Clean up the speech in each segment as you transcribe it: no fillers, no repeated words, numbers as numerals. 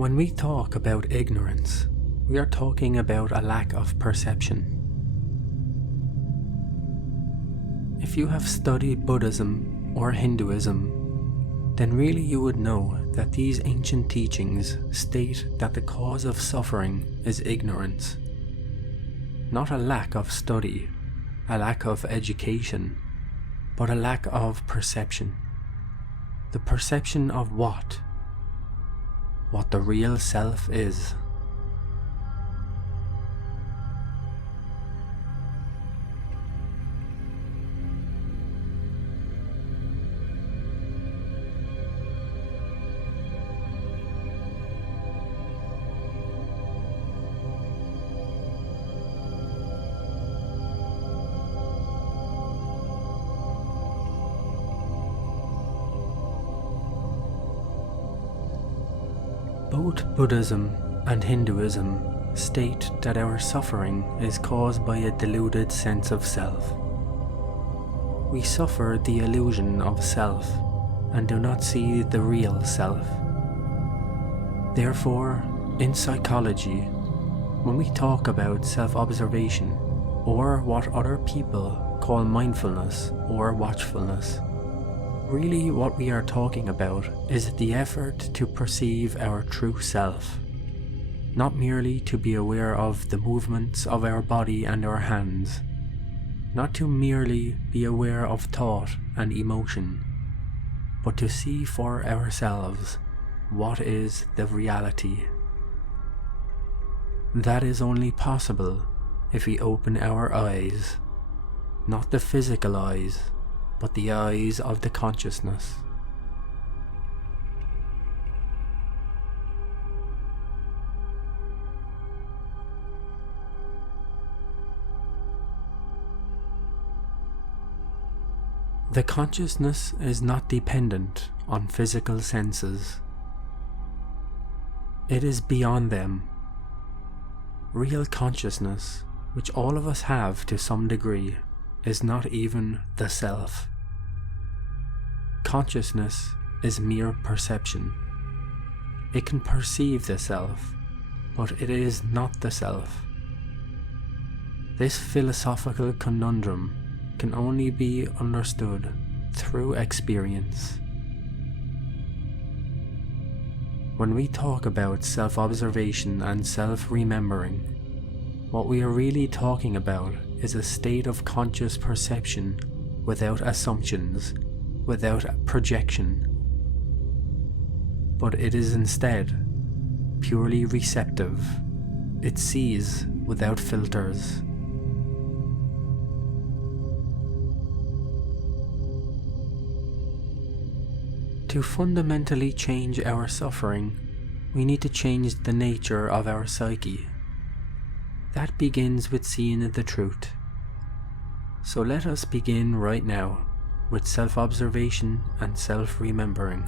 When we talk about ignorance, we are talking about a lack of perception. If you have studied Buddhism or Hinduism, then really you would know that these ancient teachings state that the cause of suffering is ignorance. Not a lack of study, a lack of education, but a lack of perception. The perception of what? What the real self is. Both Buddhism and Hinduism state that our suffering is caused by a deluded sense of self. We suffer the illusion of self and do not see the real self. Therefore, in psychology, when we talk about self-observation, or what other people call mindfulness or watchfulness, really what we are talking about is the effort to perceive our true self, not merely to be aware of the movements of our body and our hands, not to merely be aware of thought and emotion, but to see for ourselves what is the reality. That is only possible if we open our eyes, not the physical eyes, but the eyes of the consciousness. The consciousness is not dependent on physical senses. It is beyond them. Real consciousness, which all of us have to some degree, is not even the self. Consciousness is mere perception. It can perceive the self, but it is not the self. This philosophical conundrum can only be understood through experience. When we talk about self-observation and self-remembering, what we are really talking about is a state of conscious perception without assumptions, without projection. But it is instead purely receptive. It sees without filters. To fundamentally change our suffering, we need to change the nature of our psyche. That begins with seeing the truth. So let us begin right now with self-observation and self-remembering.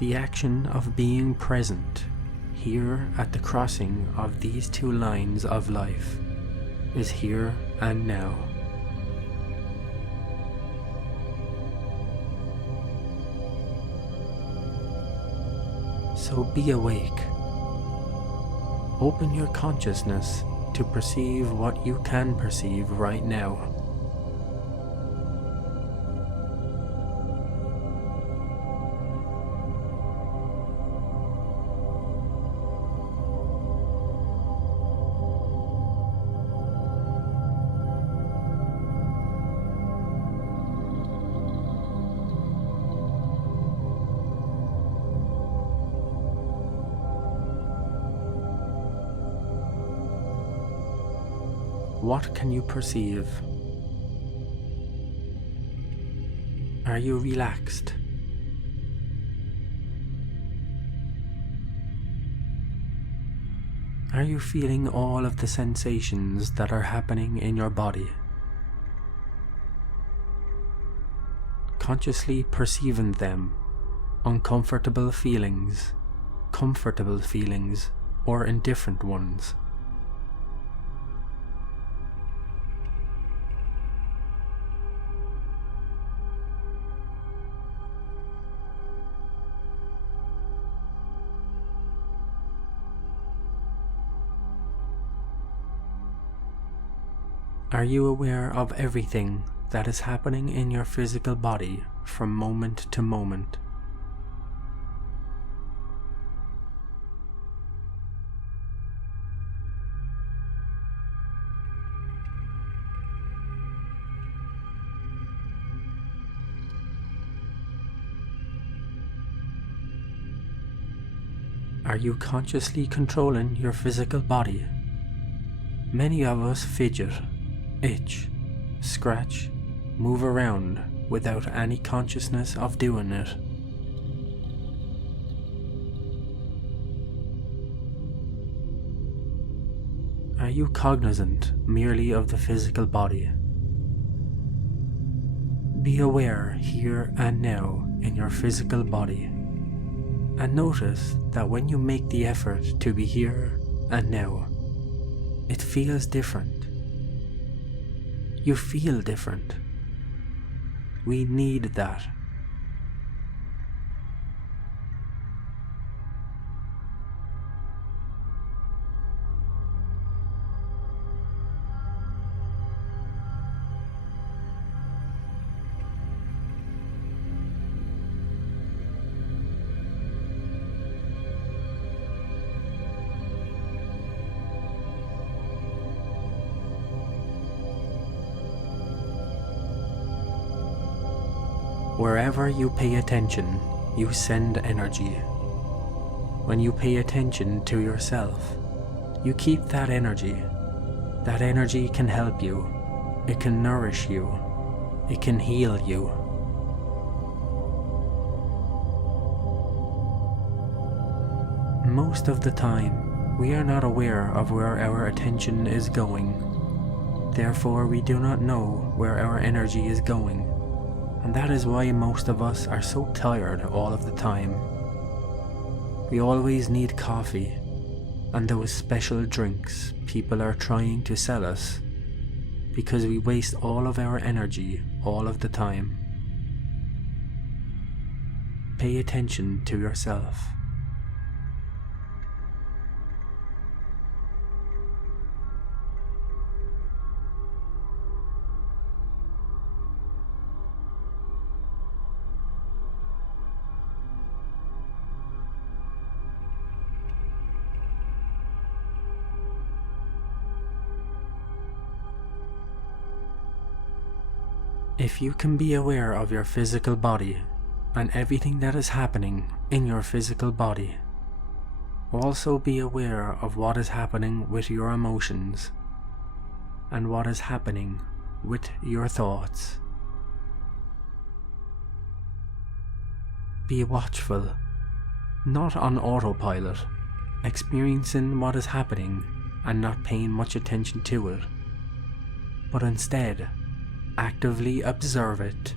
The action of being present here at the crossing of these two lines of life is here and now. So be awake. Open your consciousness to perceive what you can perceive right now. What can you perceive? Are you relaxed? Are you feeling all of the sensations that are happening in your body? Consciously perceiving them, uncomfortable feelings, comfortable feelings, or indifferent ones. Are you aware of everything that is happening in your physical body from moment to moment? Are you consciously controlling your physical body? Many of us fidget, itch, scratch, move around without any consciousness of doing it. Are you cognizant merely of the physical body? Be aware here and now in your physical body, and notice that when you make the effort to be here and now, it feels different. You feel different. We need that. Wherever you pay attention, you send energy. When you pay attention to yourself, you keep that energy. That energy can help you. It can nourish you. It can heal you. Most of the time, we are not aware of where our attention is going. Therefore, we do not know where our energy is going. And that is why most of us are so tired all of the time. We always need coffee and those special drinks people are trying to sell us, because we waste all of our energy all of the time. Pay attention to yourself. If you can be aware of your physical body and everything that is happening in your physical body, also be aware of what is happening with your emotions and what is happening with your thoughts. Be watchful, not on autopilot, experiencing what is happening and not paying much attention to it, but instead actively observe it.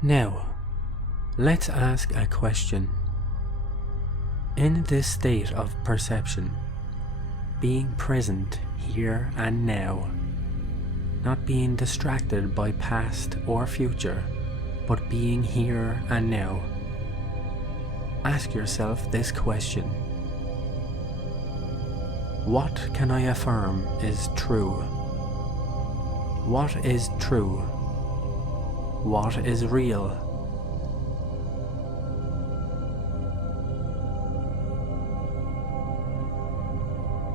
Now, let's ask a question. In this state of perception, being present here and now, not being distracted by past or future, but being here and now, ask yourself this question. What can I affirm is true? What is true? What is real?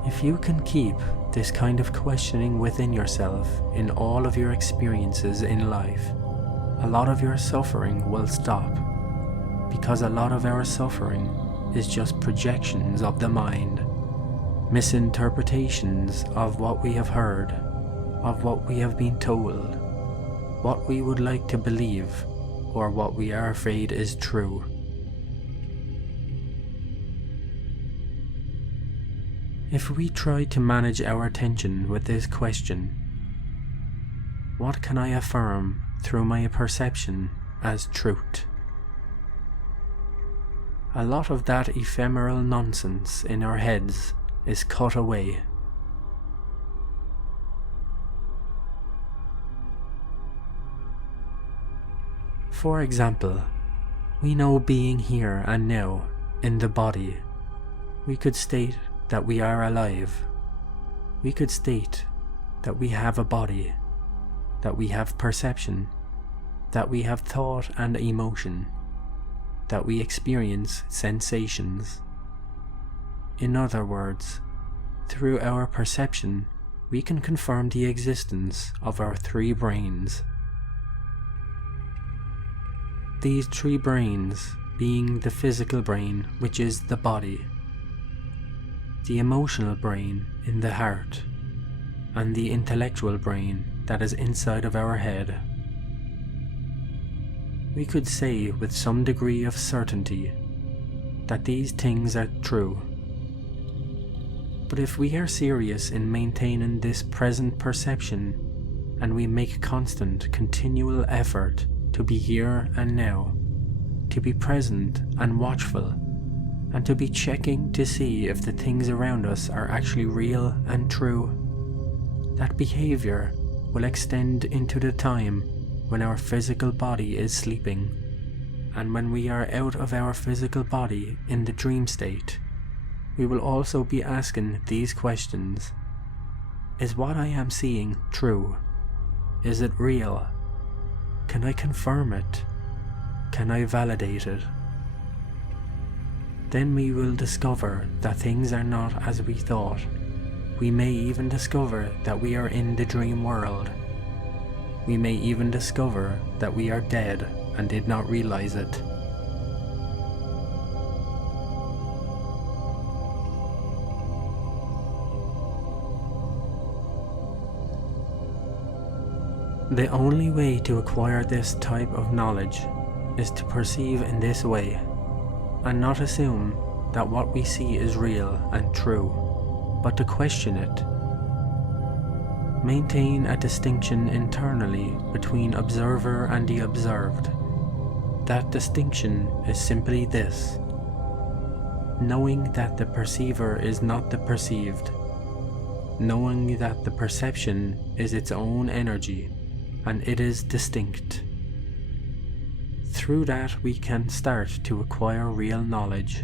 If you can keep this kind of questioning within yourself in all of your experiences in life, a lot of your suffering will stop, because a lot of our suffering is just projections of the mind, misinterpretations of what we have heard, of what we have been told, what we would like to believe, or what we are afraid is true. If we try to manage our attention with this question, what can I affirm through my perception as truth? A lot of that ephemeral nonsense in our heads is cut away. For example, we know being here and now in the body. We could state that we are alive. We could state that we have a body, that we have perception, that we have thought and emotion, that we experience sensations. In other words, through our perception, we can confirm the existence of our three brains. These three brains being the physical brain, which is the body, the emotional brain in the heart, and the intellectual brain that is inside of our head. We could say with some degree of certainty that these things are true. But if we are serious in maintaining this present perception, and we make constant, continual effort to be here and now, to be present and watchful, and to be checking to see if the things around us are actually real and true, that behavior will extend into the time when our physical body is sleeping, and when we are out of our physical body in the dream state. We will also be asking these questions. Is what I am seeing true? Is it real? Can I confirm it? Can I validate it? Then we will discover that things are not as we thought. We may even discover that we are in the dream world. We may even discover that we are dead and did not realize it. The only way to acquire this type of knowledge is to perceive in this way, and not assume that what we see is real and true, but to question it. Maintain a distinction internally between observer and the observed. That distinction is simply this: knowing that the perceiver is not the perceived, knowing that the perception is its own energy, and it is distinct. Through that we can start to acquire real knowledge.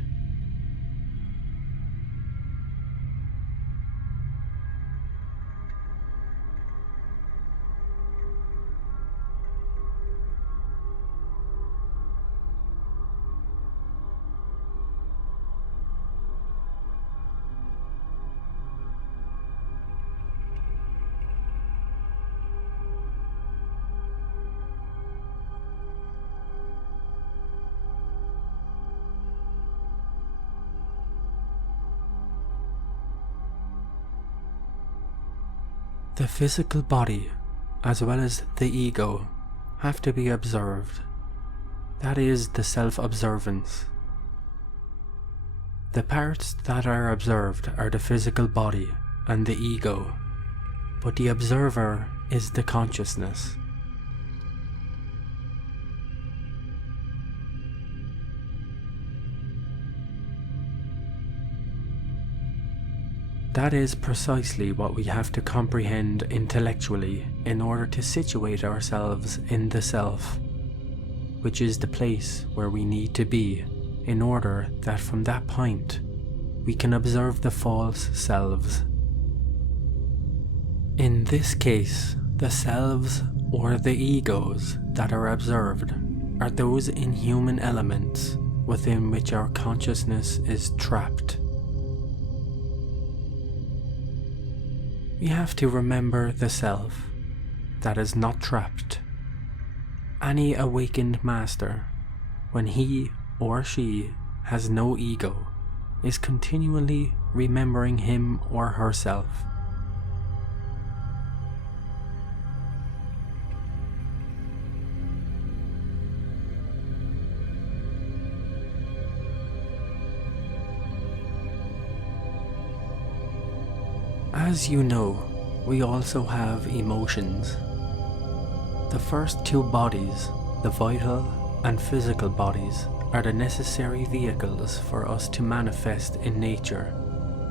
The physical body, as well as the ego, have to be observed. That is the self-observance. The parts that are observed are the physical body and the ego, but the observer is the consciousness. That is precisely what we have to comprehend intellectually in order to situate ourselves in the self, which is the place where we need to be in order that from that point we can observe the false selves. In this case, the selves or the egos that are observed are those inhuman elements within which our consciousness is trapped. We have to remember the self that is not trapped. Any awakened master, when he or she has no ego, is continually remembering him or herself. As you know, we also have emotions. The first two bodies, the vital and physical bodies, are the necessary vehicles for us to manifest in nature,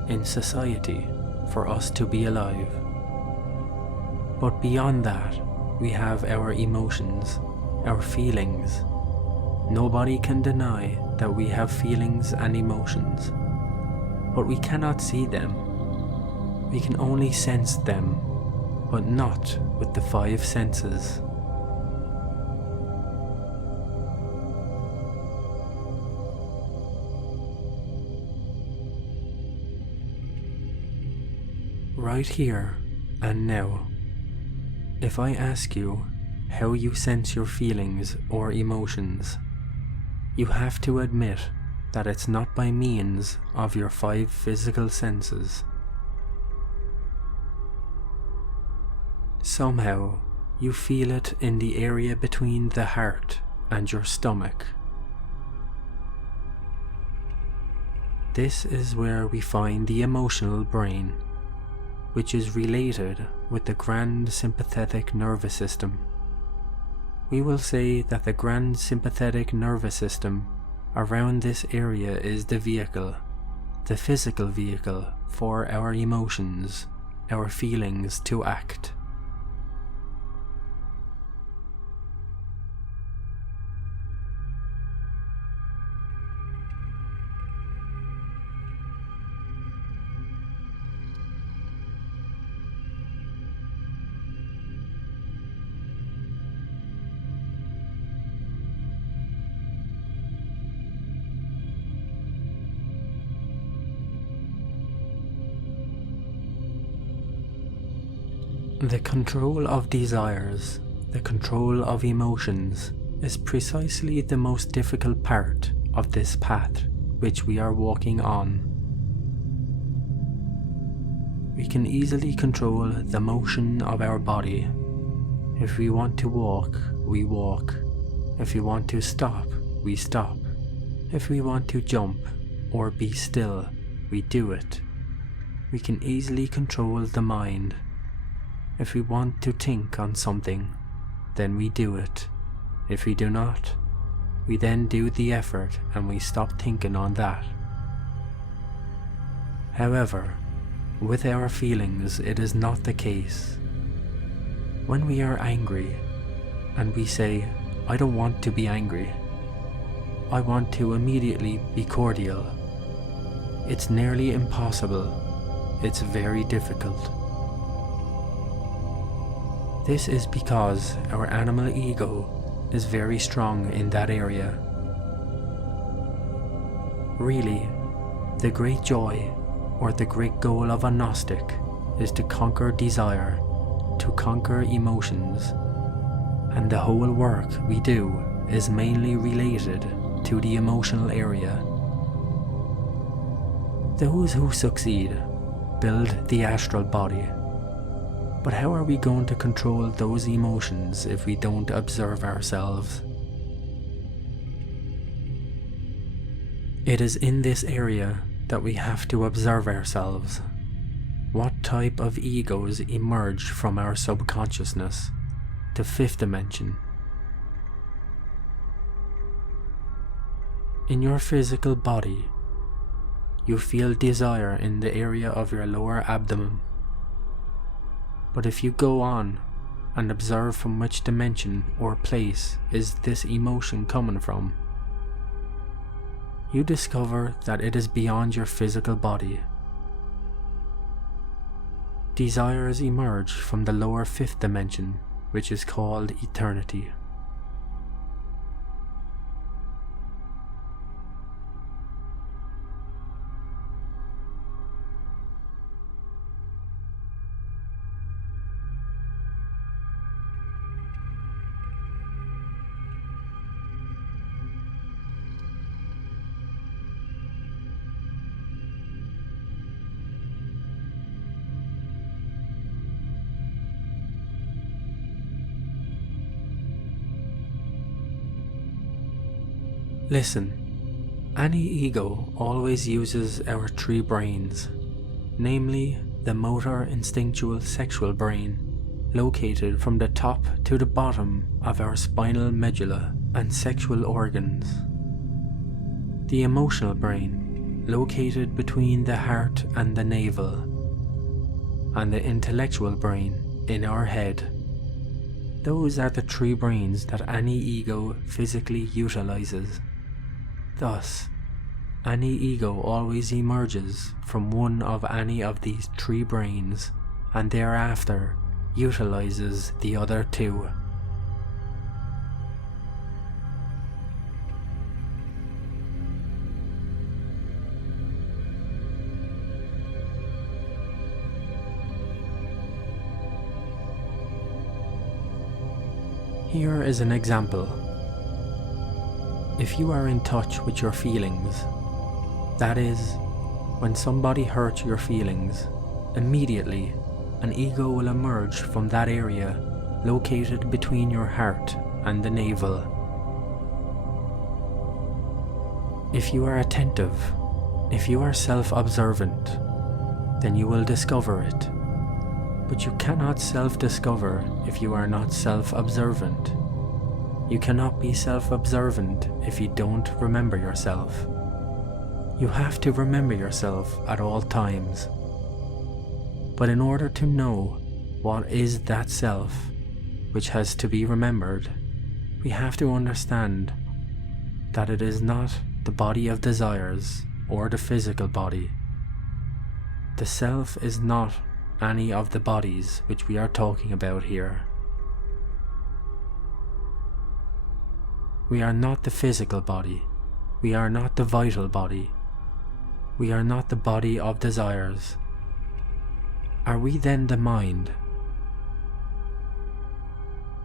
in society, for us to be alive. But beyond that, we have our emotions, our feelings. Nobody can deny that we have feelings and emotions, but we cannot see them. We can only sense them, but not with the five senses. Right here and now, if I ask you how you sense your feelings or emotions, you have to admit that it's not by means of your five physical senses. Somehow, you feel it in the area between the heart and your stomach. This is where we find the emotional brain, which is related with the grand sympathetic nervous system. We will say that the grand sympathetic nervous system around this area is the vehicle, the physical vehicle for our emotions, our feelings to act. The control of desires, the control of emotions, is precisely the most difficult part of this path which we are walking on. We can easily control the motion of our body. If we want to walk, we walk. If we want to stop, we stop. If we want to jump or be still, we do it. We can easily control the mind. If we want to think on something, then we do it. If we do not, we then do the effort and we stop thinking on that. However, with our feelings it is not the case. When we are angry and we say, I don't want to be angry, I want to immediately be cordial, it's nearly impossible. It's very difficult. This is because our animal ego is very strong in that area. Really, the great joy or the great goal of a Gnostic is to conquer desire, to conquer emotions, and the whole work we do is mainly related to the emotional area. Those who succeed build the astral body. But how are we going to control those emotions if we don't observe ourselves? It is in this area that we have to observe ourselves. What type of egos emerge from our subconsciousness, the fifth dimension? In your physical body, you feel desire in the area of your lower abdomen. But if you go on and observe from which dimension or place is this emotion coming from, you discover that it is beyond your physical body. Desires emerge from the lower fifth dimension, which is called eternity. Listen, any ego always uses our three brains, namely the motor instinctual sexual brain, located from the top to the bottom of our spinal medulla and sexual organs. The emotional brain, located between the heart and the navel. And the intellectual brain in our head. Those are the three brains that any ego physically utilizes. Thus, any ego always emerges from one of any of these three brains and thereafter utilizes the other two. Here is an example. If you are in touch with your feelings, that is, when somebody hurts your feelings, immediately an ego will emerge from that area located between your heart and the navel. If you are attentive, if you are self-observant, then you will discover it. But you cannot self-discover if you are not self-observant. You cannot be self-observant if you don't remember yourself. You have to remember yourself at all times. But in order to know what is that self, which has to be remembered, we have to understand that it is not the body of desires or the physical body. The self is not any of the bodies which we are talking about here. We are not the physical body. We are not the vital body. We are not the body of desires. Are we then the mind?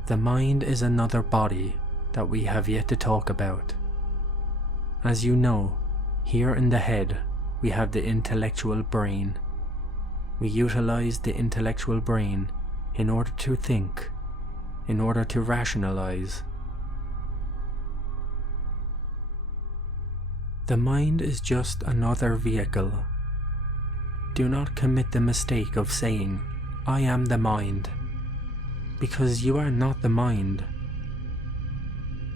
The mind is another body that we have yet to talk about. As you know, here in the head we have the intellectual brain. We utilize the intellectual brain in order to think, in order to rationalize. The mind is just another vehicle. Do not commit the mistake of saying, "I am the mind," because you are not the mind.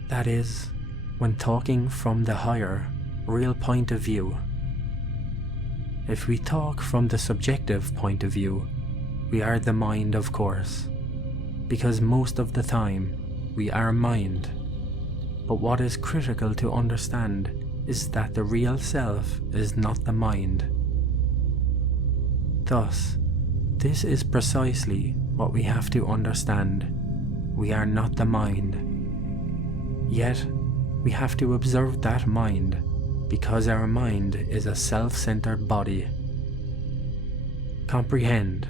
That is, when talking from the higher, real point of view. If we talk from the subjective point of view, we are the mind, of course, because most of the time we are mind. But what is critical to understand is that the real self is not the mind. Thus, this is precisely what we have to understand. We are not the mind. Yet, we have to observe that mind, because our mind is a self-centered body. Comprehend.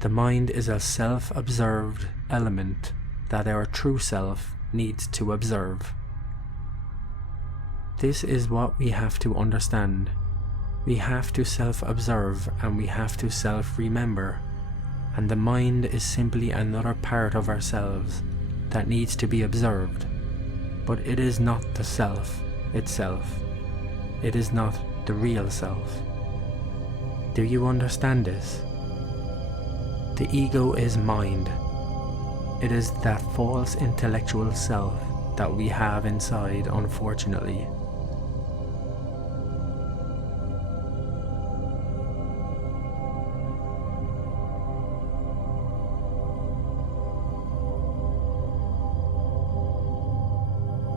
The mind is a self-observed element that our true self needs to observe. This is what we have to understand. We have to self-observe and we have to self-remember, and the mind is simply another part of ourselves that needs to be observed, but it is not the self itself. It is not the real self. Do you understand this? The ego is mind. It is that false intellectual self that we have inside, unfortunately.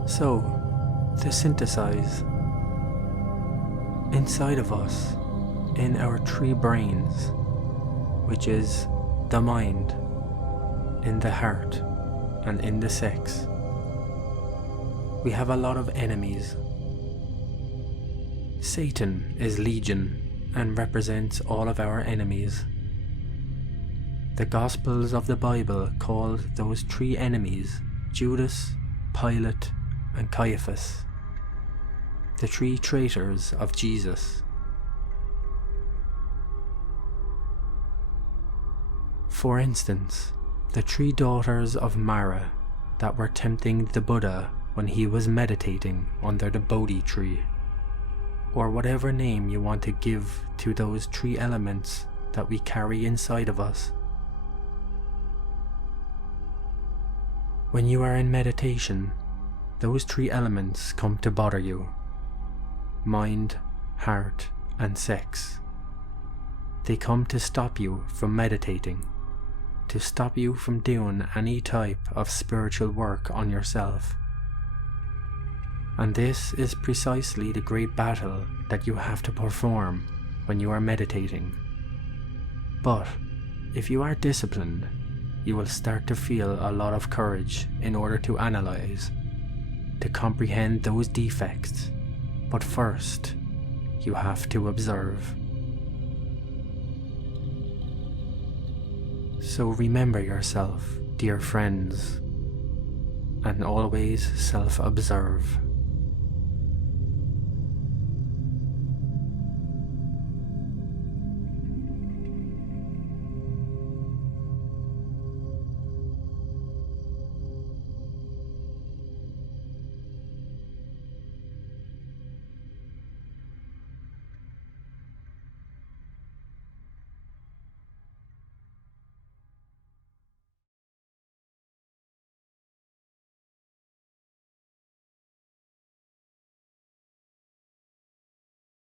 So, to synthesize, inside of us, in our three brains, which is the mind, in the heart, and in the sex, we have a lot of enemies. Satan is legion and represents all of our enemies. The Gospels of the Bible called those three enemies Judas, Pilate, and Caiaphas, the three traitors of Jesus. For instance, the three daughters of Mara that were tempting the Buddha when he was meditating under the Bodhi tree, or whatever name you want to give to those three elements that we carry inside of us. When you are in meditation, those three elements come to bother you: mind, heart, and sex. They come to stop you from meditating, to stop you from doing any type of spiritual work on yourself. And this is precisely the great battle that you have to perform when you are meditating. But if you are disciplined, you will start to feel a lot of courage in order to analyze, to comprehend those defects. But first, you have to observe. So remember yourself, dear friends, and always self-observe.